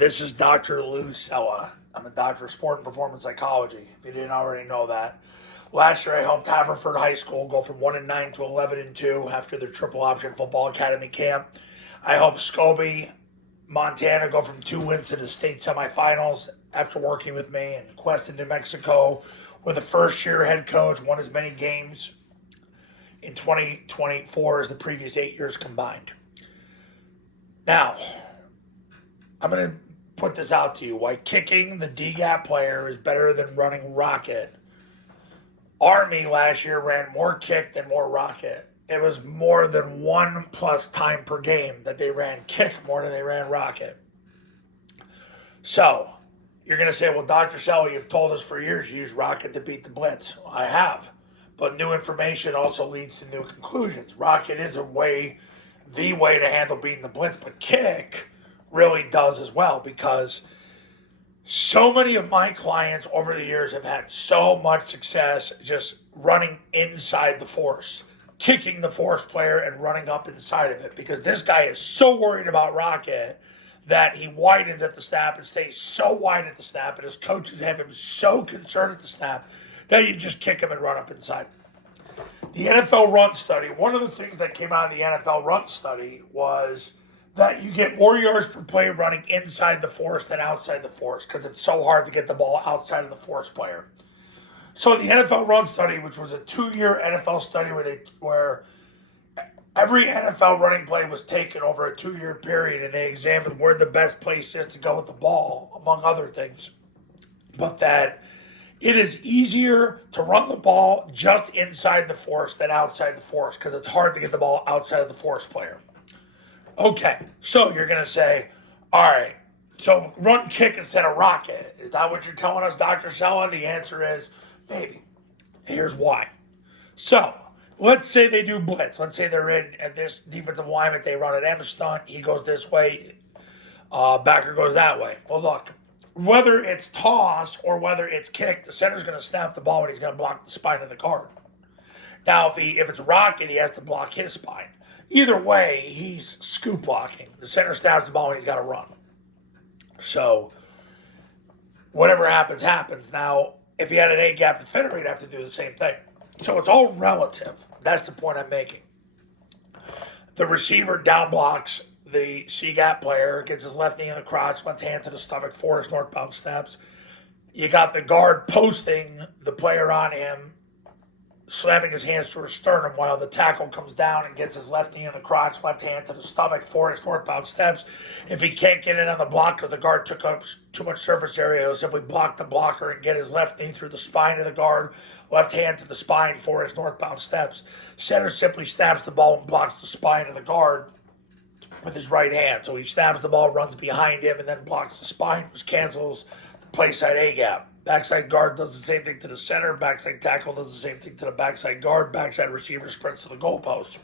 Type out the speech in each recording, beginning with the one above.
This is Dr. Lou Sella. I'm a doctor of sport and performance psychology, if you didn't already know that. Last year, I helped Haverford High School go from 1-9 to 11-2 after their triple option football academy camp. I helped Scobie, Montana, go from 2 wins to the state semifinals after working with me, and Quest in New Mexico, where the first year head coach won as many games in 2024 as the previous 8 years combined. Now, I'm going to put this out to you. Why kicking the D-gap player is better than running rocket. Army last year ran more kick than more rocket. It was more than 1+ time per game that they ran kick more than they ran rocket. So, you're going to say, well, Dr. Sella, you've told us for years you use rocket to beat the blitz. I have. But new information also leads to new conclusions. Rocket is the way to handle beating the blitz, but kick really does as well, because so many of my clients over the years have had so much success just running inside the force, kicking the force player and running up inside of it, because this guy is so worried about rocket that he widens at the snap and stays so wide at the snap, and his coaches have him so concerned at the snap that you just kick him and run up inside. The NFL run study, one of the things that came out of the NFL run study was that you get more yards per play running inside the force than outside the force, because it's so hard to get the ball outside of the force player. So the NFL run study, which was a 2-year NFL study where every NFL running play was taken over a 2-year period, and they examined where the best place is to go with the ball, among other things. But that it is easier to run the ball just inside the force than outside the force, because it's hard to get the ball outside of the force player. Okay, so you're going to say, all right, so run kick instead of rocket. Is that what you're telling us, Dr. Sella? The answer is maybe. Here's why. So let's say they do blitz. Let's say they're in at this defensive alignment. They run an M stunt. He goes this way. Backer goes that way. Well, look, whether it's toss or whether it's kick, the center's going to snap the ball and he's going to block the spine of the guard. Now, if it's rocket, he has to block his spine. Either way, he's scoop blocking. The center snaps the ball and he's got to run. So, whatever happens, happens. Now, if he had an A-gap defender, he'd have to do the same thing. So, it's all relative. That's the point I'm making. The receiver down blocks the C-gap player, gets his left knee in the crotch, left hand to the stomach, forwards northbound steps. You got the guard posting the player on him, slamming his hands to his sternum while the tackle comes down and gets his left knee in the crotch, left hand to the stomach, forwards northbound steps. If he can't get in on the block because the guard took up too much surface area, he'll simply block the blocker and get his left knee through the spine of the guard, left hand to the spine, forwards northbound steps. Center simply snaps the ball and blocks the spine of the guard with his right hand. So he snaps the ball, runs behind him, and then blocks the spine, which cancels the play side A-gap. Backside guard does the same thing to the center. Backside tackle does the same thing to the backside guard. Backside receiver sprints to the goalpost.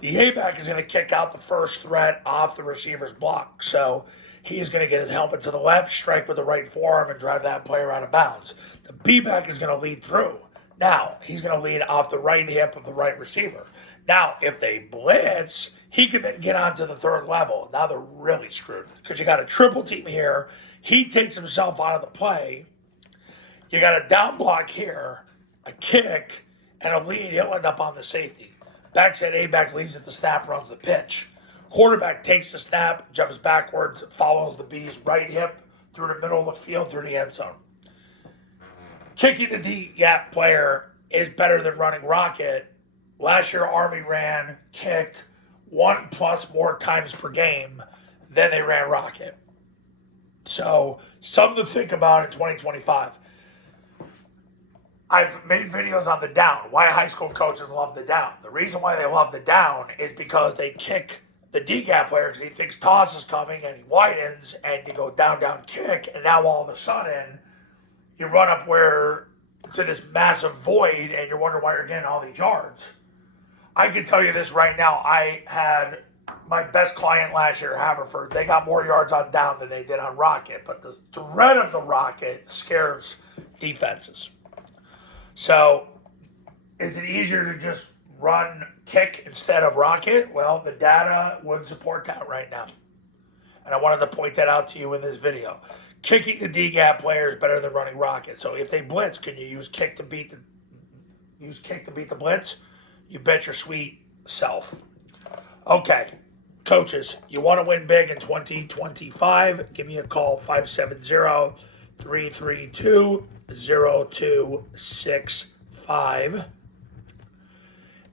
The A-back is going to kick out the first threat off the receiver's block. So he is going to get his helmet to the left, strike with the right forearm, and drive that player out of bounds. The B-back is going to lead through. Now, he's going to lead off the right hip of the right receiver. Now, if they blitz, he can then get onto the third level. Now they're really screwed, because you got a triple team here. He takes himself out of the play. You got a down block here, a kick, and a lead. He'll end up on the safety. Backside A-back leaves at the snap, runs the pitch. Quarterback takes the snap, jumps backwards, follows the B's right hip through the middle of the field, through the end zone. Kicking the D-gap player is better than running rocket. Last year, Army ran kick 1+ more times per game than they ran rocket. So, something to think about in 2025. I've made videos on the down. Why high school coaches love the down. The reason why they love the down is because they kick the D-gap player because he thinks toss is coming and he widens and you go down, down, kick, and now all of a sudden you run up to this massive void and you're wondering why you're getting all these yards. I can tell you this right now. I had my best client last year, Haverford. They got more yards on down than they did on rocket, but the threat of the rocket scares defenses. So, is it easier to just run kick instead of rocket? Well, the data would support that right now. And I wanted to point that out to you in this video. Kicking the D-gap player is better than running rocket. So if they blitz, can you use kick to beat the blitz? You bet your sweet self. Okay, coaches, you want to win big in 2025? Give me a call, 570-332-0265.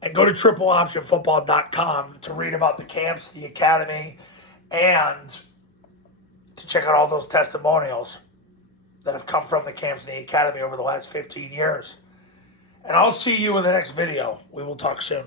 And go to tripleoptionfootball.com to read about the camps, the academy, and to check out all those testimonials that have come from the camps and the academy over the last 15 years. And I'll see you in the next video. We will talk soon.